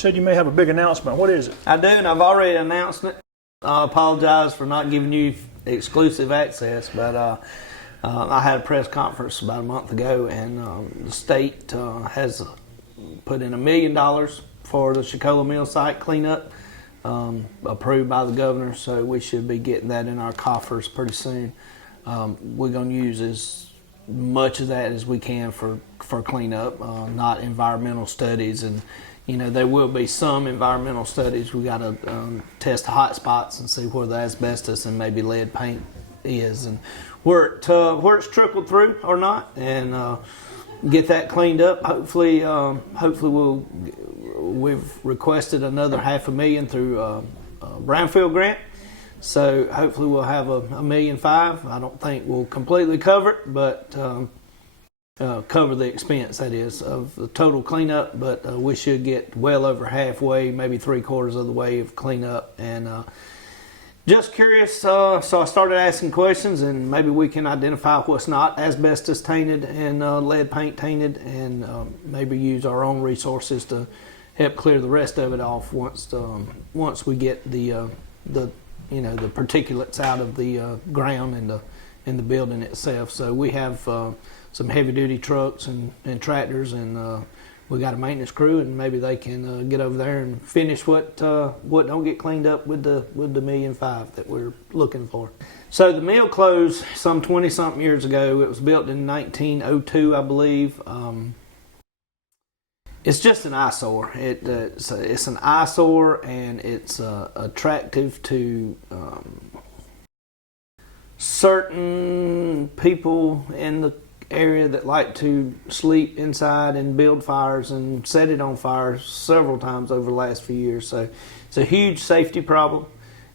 said you may have a big announcement. What is it? I do, and I've already announced it. I apologize for not giving you exclusive access, but I had a press conference about a month ago, and the state has put in $1 million for the Chiquola Mill site cleanup, approved by the governor, so we should be getting that in our coffers pretty soon. We're going to use as much of that as we can for cleanup, not environmental studies, and there will be some environmental studies. We got to test hot spots and see where the asbestos and maybe lead paint is, and where it's trickled through or not, and get that cleaned up. Hopefully, we've requested another $500,000 through a brownfield grant. So hopefully we'll have $1.5 million. I don't think we'll completely cover it, but cover the expense, that is, of the total cleanup. But we should get well over halfway, maybe 3/4 of the way of cleanup. And just curious, so I started asking questions, and maybe we can identify what's not asbestos tainted and lead paint tainted, and maybe use our own resources to help clear the rest of it off once we get the particulates out of the ground and the building itself. So we have some heavy duty trucks and tractors, and we got a maintenance crew, and maybe they can get over there and finish what don't get cleaned up with the $1.5 million that we're looking for. So the mill closed some 20-something years ago. It was built in 1902, I believe. It's just an eyesore. It's an eyesore, and it's attractive to certain people in the area that like to sleep inside and build fires and set it on fire several times over the last few years. So it's a huge safety problem.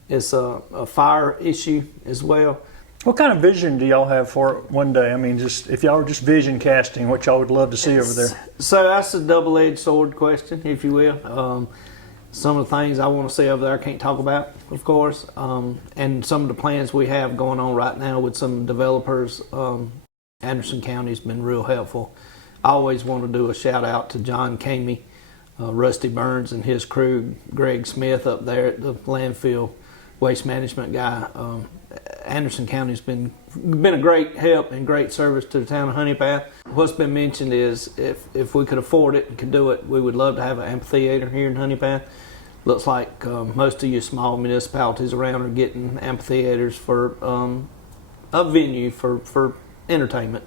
It's a fire issue as well. What kind of vision do y'all have for it one day? I mean, just if y'all were just vision casting, what y'all would love to see over there? So that's a double-edged sword question, if you will. Some of the things I want to see over there I can't talk about, of course. And some of the plans we have going on right now with some developers, Anderson County's been real helpful. I always want to do a shout out to John Kamey, Rusty Burns and his crew, Greg Smith up there at the landfill waste management guy. Anderson County's been a great help and great service to the town of Honey Path. What's been mentioned is if we could afford it and could do it, we would love to have an amphitheater here in Honey Path. Looks like most of you small municipalities around are getting amphitheaters for a venue for entertainment.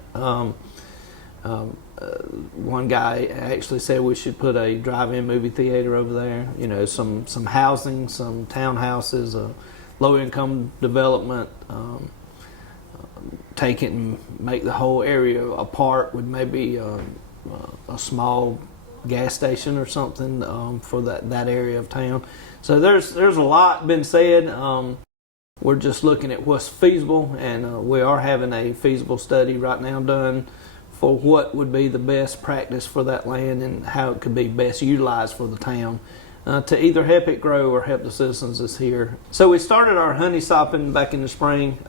One guy actually said we should put a drive-in movie theater over there. Some housing, some townhouses, low-income development. Take it and make the whole area a park with maybe a small gas station or something for that area of town. So there's a lot been said. We're just looking at what's feasible, and we are having a feasible study right now done for what would be the best practice for that land and how it could be best utilized for the town to either help it grow or help the citizens that's here. So we started our Honey Soppin back in the spring.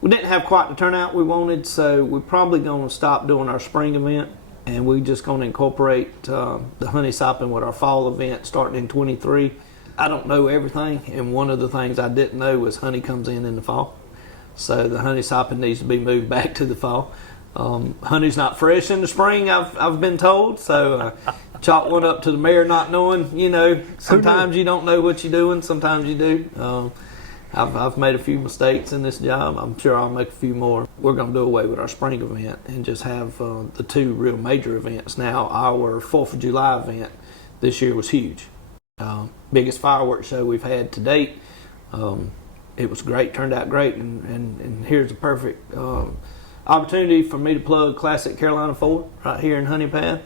We didn't have quite the turnout we wanted, so we're probably going to stop doing our spring event, and we're just going to incorporate the Honey Soppin with our fall event starting in 23. I don't know everything, and one of the things I didn't know was honey comes in the fall. So the Honey Soppin needs to be moved back to the fall. Honey's not fresh in the spring, I've been told, so chalk one up to the mayor not knowing. Sometimes you don't know what you're doing, sometimes you do. I've made a few mistakes in this job. I'm sure I'll make a few more. We're going to do away with our spring event and just have the two real major events. Now, our 4th of July event this year was huge. Biggest fireworks show we've had to date. It was great, turned out great, and here's a perfect opportunity for me to plug Classic Carolina Ford right here in Honey Path.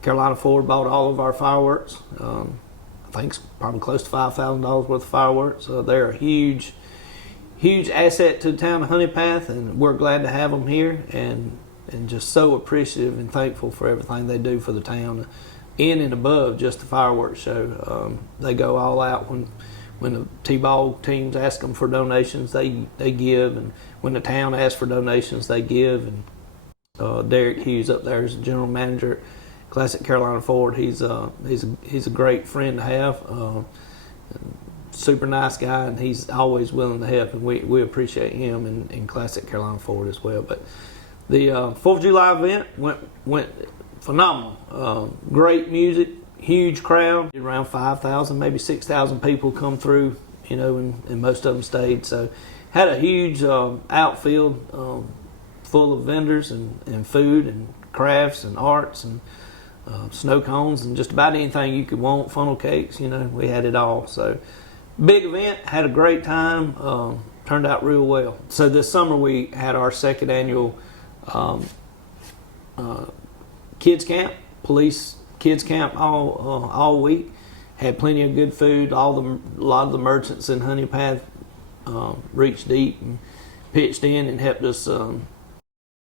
Carolina Ford bought all of our fireworks. I think it's probably close to $5,000 worth of fireworks. They're a huge asset to the town of Honey Path, and we're glad to have them here, and just so appreciative and thankful for everything they do for the town, in and above just the fireworks show. They go all out when the T-ball teams ask them for donations, they give, and when the town asks for donations, they give. And Derek Hughes up there is the general manager Classic Carolina Ford. He's a great friend to have. Super nice guy, and he's always willing to help, and we appreciate him in Classic Carolina Ford as well. But the 4th of July event went phenomenal. Great music, huge crowd, around 5,000, maybe 6,000 people come through, and most of them stayed. So had a huge outfield full of vendors and food and crafts and arts and snow cones and just about anything you could want, funnel cakes, we had it all. So big event, had a great time, turned out real well. So this summer we had our 2nd annual kids camp, police kids camp all week. Had plenty of good food. A lot of the merchants in Honey Path reached deep and pitched in and helped us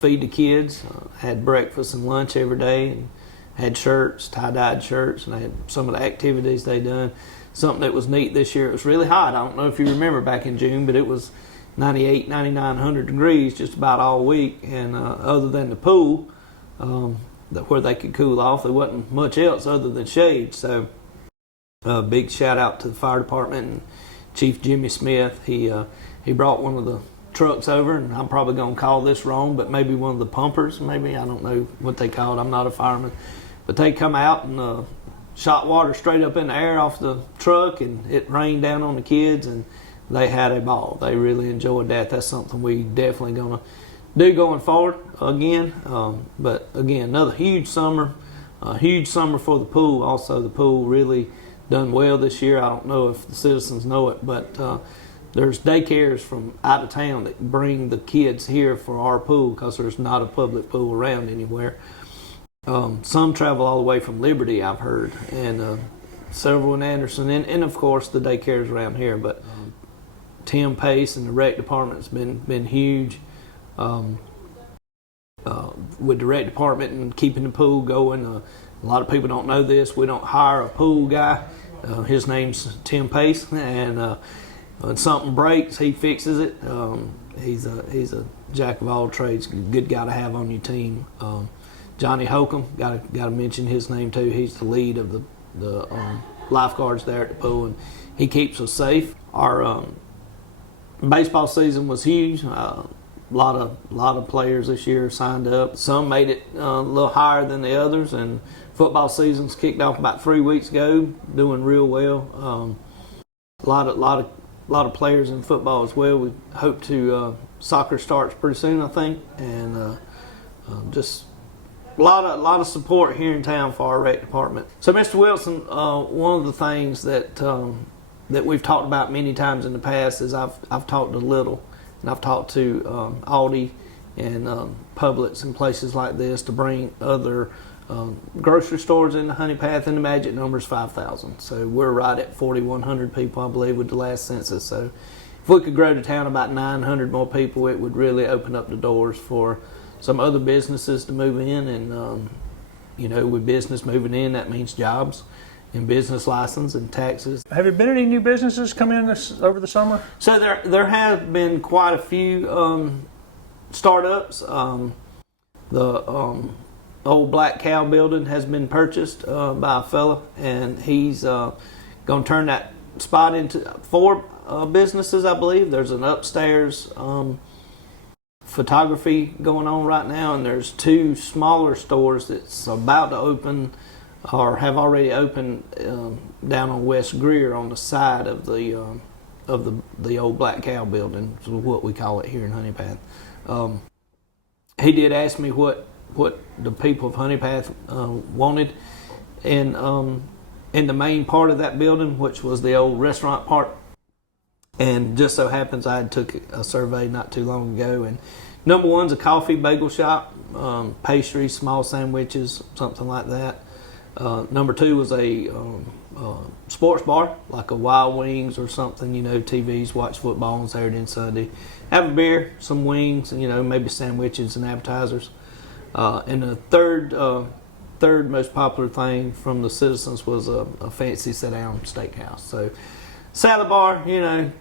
feed the kids. Had breakfast and lunch every day, and had shirts, tie-dyed shirts, and I had some of the activities they done. Something that was neat this year, it was really hot. I don't know if you remember back in June, but it was 98, 99, 100 degrees just about all week. And other than the pool, where they could cool off, there wasn't much else other than shade. So big shout out to the fire department and Chief Jimmy Smith. He brought one of the trucks over, and I'm probably going to call this wrong, but maybe one of the pumpers, maybe, I don't know what they call it. I'm not a fireman. But they come out and shot water straight up in the air off the truck, and it rained down on the kids, and they had a ball. They really enjoyed that. That's something we definitely going to do going forward again. But again, another huge summer for the pool. Also, the pool really done well this year. I don't know if the citizens know it, but there's daycares from out of town that bring the kids here for our pool because there's not a public pool around anywhere. Some travel all the way from Liberty, I've heard, and several in Anderson, and of course the daycares around here. But Tim Pace and the rec department's been huge with the rec department and keeping the pool going. A lot of people don't know this. We don't hire a pool guy. His name's Tim Pace, and when something breaks, he fixes it. He's a jack of all trades, good guy to have on your team. Johnny Holcomb, got to mention his name too. He's the lead of the lifeguards there at the pool, and he keeps us safe. Our baseball season was huge. A lot of players this year signed up. Some made it a little higher than the others, and football season's kicked off about 3 weeks ago, doing real well. A lot of players in football as well. We hope to soccer starts pretty soon, I think, and just a lot of support here in town for our rec department. So, Mr. Wilson, one of the things that we've talked about many times in the past is I've talked to Little, and I've talked to Aldi and Publix and places like this to bring other grocery stores into Honey Path, and the magic number is 5,000. So we're right at 4,100 people, I believe, with the last census. So if we could grow the town about 900 more people, it would really open up the doors for some other businesses to move in. And with business moving in, that means jobs and business license and taxes. Have there been any new businesses come in over the summer? So there have been quite a few startups. The old Black Cow building has been purchased by a fella, and he's going to turn that spot into 4 businesses, I believe. There's an upstairs photography going on right now, and there's 2 smaller stores that's about to open or have already opened down on West Greer on the side of the old Black Cow building, is what we call it here in Honey Path. He did ask me what the people of Honey Path wanted, and in the main part of that building, which was the old restaurant part. And just so happens I took a survey not too long ago, and number 1's a coffee bagel shop, pastries, small sandwiches, something like that. Number 2 was a sports bar, like a Wild Wings or something. TVs, watch football on Saturday and Sunday. Have a beer, some wings, maybe sandwiches and appetizers. And the third most popular thing from the citizens was a fancy sit-down steakhouse. So salad bar,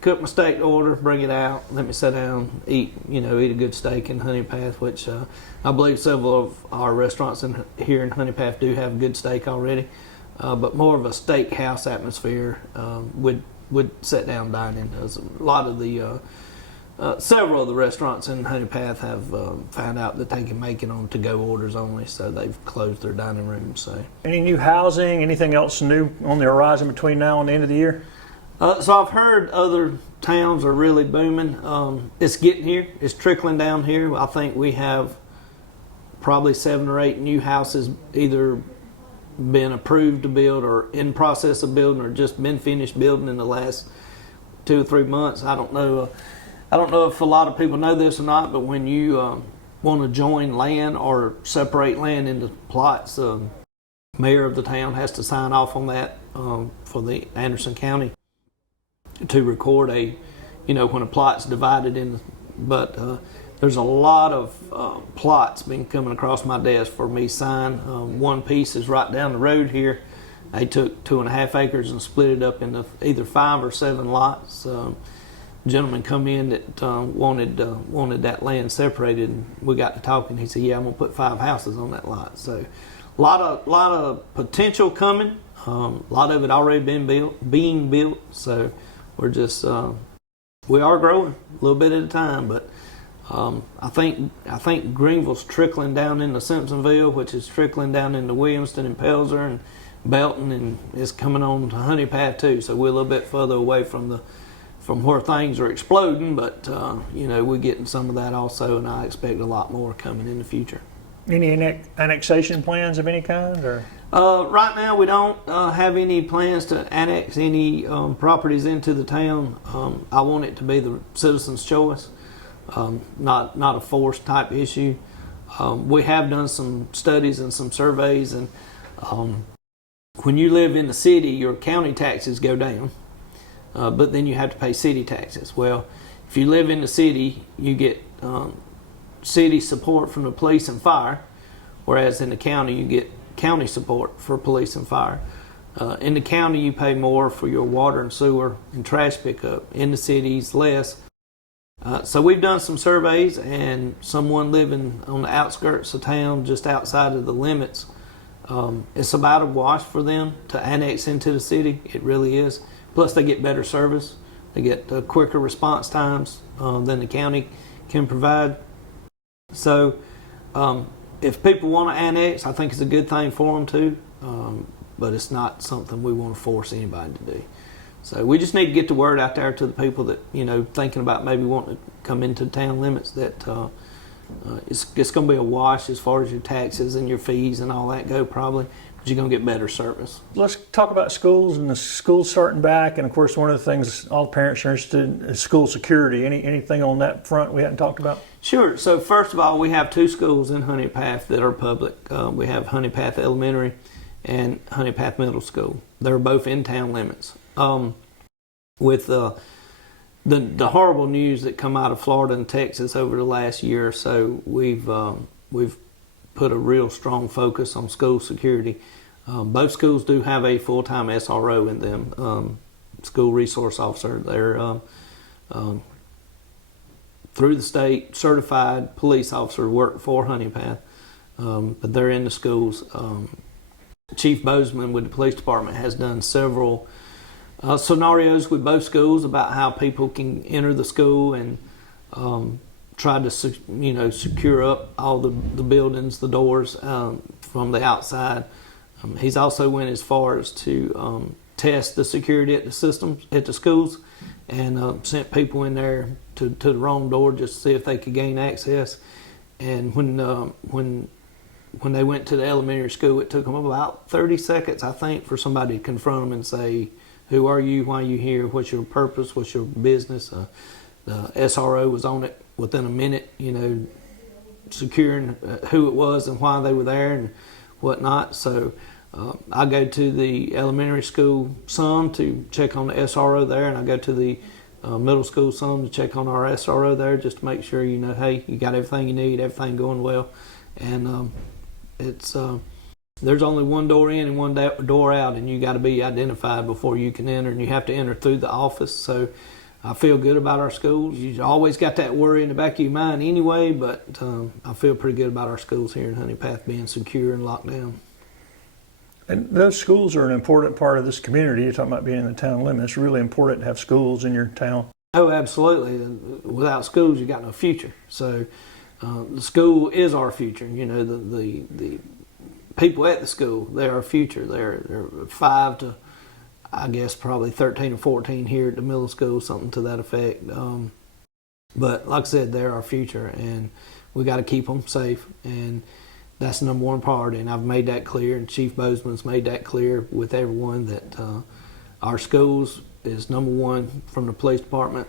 cook my steak to order, bring it out, let me sit down, eat a good steak in Honey Path, which I believe several of our restaurants here in Honey Path do have good steak already, but more of a steakhouse atmosphere would sit down dining. A lot of the several of the restaurants in Honey Path have found out that they can make it on to-go orders only, so they've closed their dining rooms. So, any new housing, anything else new on the horizon between now and the end of the year? So I've heard other towns are really booming. It's getting here. It's trickling down here. I think we have probably 7 or 8 new houses either been approved to build or in process of building or just been finished building in the last 2 or 3 months. I don't know if a lot of people know this or not, but when you want to join land or separate land into plots, mayor of the town has to sign off on that for the Anderson County to record when a plot's divided in. But there's a lot of plots been coming across my desk for me sign. One piece is right down the road here. They took 2.5 acres and split it up into either 5 or 7 lots. Gentleman come in that wanted that land separated, and we got to talking. He said, "Yeah, I'm gonna put 5 houses on that lot." So, a lot of potential coming. A lot of it already being built. So, we're just we are growing a little bit at a time. But I think Greenville's trickling down into Simpsonville, which is trickling down into Williamston and Pelzer and Belton, and it's coming on to Honey Path too. So we're a little bit further away from where things are exploding, but we're getting some of that also, and I expect a lot more coming in the future. Any annexation plans of any kind, or? Right now, we don't have any plans to annex any properties into the town. I want it to be the citizen's choice, not a forced type issue. We have done some studies and some surveys, and when you live in the city, your county taxes go down. But then you have to pay city taxes. Well, if you live in the city, you get city support from the police and fire, whereas in the county, you get county support for police and fire. In the county, you pay more for your water and sewer and trash pickup. In the cities, less. So we've done some surveys, and someone living on the outskirts of town, just outside of the limits, it's about a wash for them to annex into the city. It really is. Plus, they get better service. They get quicker response times than the county can provide. So, if people want to annex, I think it's a good thing for them too. But it's not something we want to force anybody to do. So we just need to get the word out there to the people that thinking about maybe wanting to come into the town limits that it's going to be a wash as far as your taxes and your fees and all that go probably. You're going to get better service. Let's talk about schools and the schools starting back. And of course, one of the things all parents are interested in is school security. Anything on that front we hadn't talked about? Sure. So first of all, we have 2 schools in Honey Path that are public. We have Honey Path Elementary and Honey Path Middle School. They're both in town limits. With the horrible news that come out of Florida and Texas over the last year or so, we've put a real strong focus on school security. Both schools do have a full-time SRO in them, school resource officer. They're through the state certified police officer, work for Honey Path, but they're in the schools. Chief Bozeman with the police department has done several scenarios with both schools about how people can enter the school and try to secure up all the buildings, the doors from the outside. He's also went as far as to test the security at the systems at the schools, and sent people in there to the wrong door just to see if they could gain access. And when they went to the elementary school, it took them about 30 seconds, I think, for somebody to confront them and say, "Who are you? Why are you here? What's your purpose? What's your business?" The SRO was on it within a minute, securing who it was and why they were there and whatnot. So I go to the elementary school some to check on the SRO there, and I go to the middle school some to check on our SRO there, just to make sure hey, you got everything you need, everything going well. And it's There's only one door in and one door out, and you got to be identified before you can enter, and you have to enter through the office. So I feel good about our schools. You always got that worry in the back of your mind anyway, but I feel pretty good about our schools here in Honey Path being secure and locked down. And those schools are an important part of this community. You're talking about being in the town limits. It's really important to have schools in your town. Oh, absolutely. Without schools, you got no future. So the school is our future. You know, the people at the school, they're our future. They're 5 to, I guess, probably 13 or 14 here at the middle school, something to that effect. But like I said, they're our future, and we got to keep them safe. And that's the number one priority. And I've made that clear, and Chief Bozeman's made that clear with everyone that our schools is number one from the police department,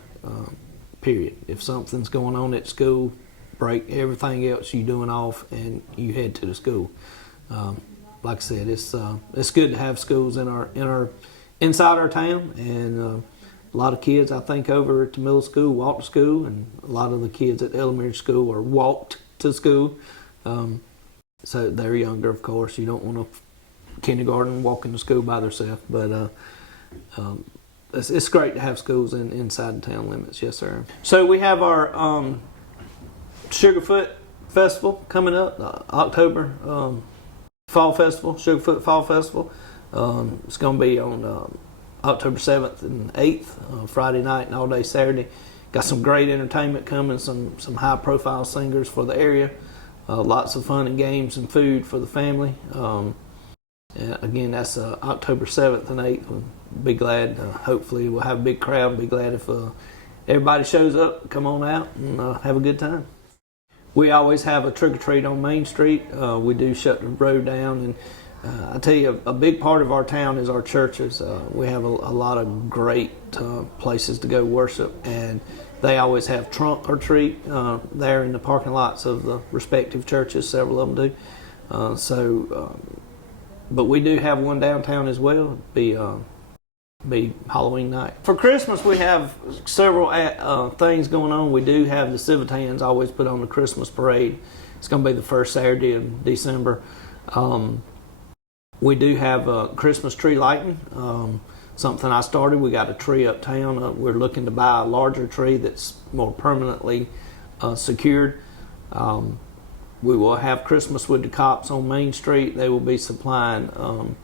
period. If something's going on at school, break everything else you doing off and you head to the school. Like I said, it's good to have schools inside our town, and a lot of kids I think over at the middle school walk to school, and a lot of the kids at the elementary school are walked to school. So they're younger, of course. You don't want a kindergarten walking to school by themselves, but it's great to have schools inside the town limits. Yes, sir. So we have our Sugarfoot Festival coming up, October. Fall Festival, Sugarfoot Fall Festival. It's going to be on October 7th and 8th, Friday night and all day Saturday. Got some great entertainment coming, some high-profile singers for the area. Lots of fun and games and food for the family. Again, that's October 7th and 8th. We'll be glad. Hopefully, we'll have a big crowd. Be glad if everybody shows up. Come on out and have a good time. We always have a trick-or-treat on Main Street. We do shut the road down, and I tell you, a big part of our town is our churches. We have a lot of great places to go worship, and they always have trunk or treat there in the parking lots of the respective churches. Several of them do. But we do have one downtown as well. Be Halloween night. For Christmas, we have several things going on. We do have the Civitans always put on the Christmas parade. It's going to be the first Saturday of December. We do have Christmas tree lighting. Something I started. We got a tree uptown. We're looking to buy a larger tree that's more permanently secured. We will have Christmas with the cops on Main Street. They will be supplying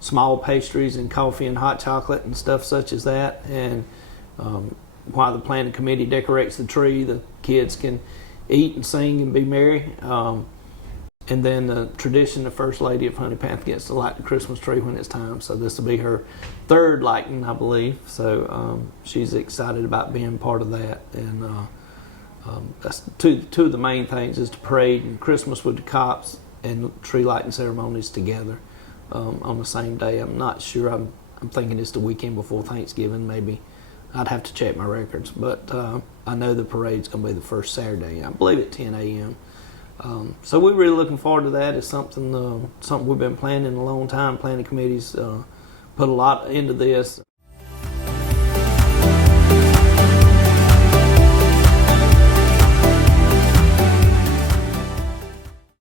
small pastries and coffee and hot chocolate and stuff such as that. And while the planning committee decorates the tree, the kids can eat and sing and be merry. And then the tradition, the First Lady of Honey Path gets to light the Christmas tree when it's time. So this will be her third lighting, I believe. So she's excited about being part of that. And that's two of the main things is the parade and Christmas with the cops and tree lighting ceremonies together on the same day. I'm not sure. I'm thinking it's the weekend before Thanksgiving. Maybe I'd have to check my records. But I know the parade's going to be the first Saturday. I believe at 10 a.m. So we're really looking forward to that. It's something we've been planning a long time. Planning committees put a lot into this.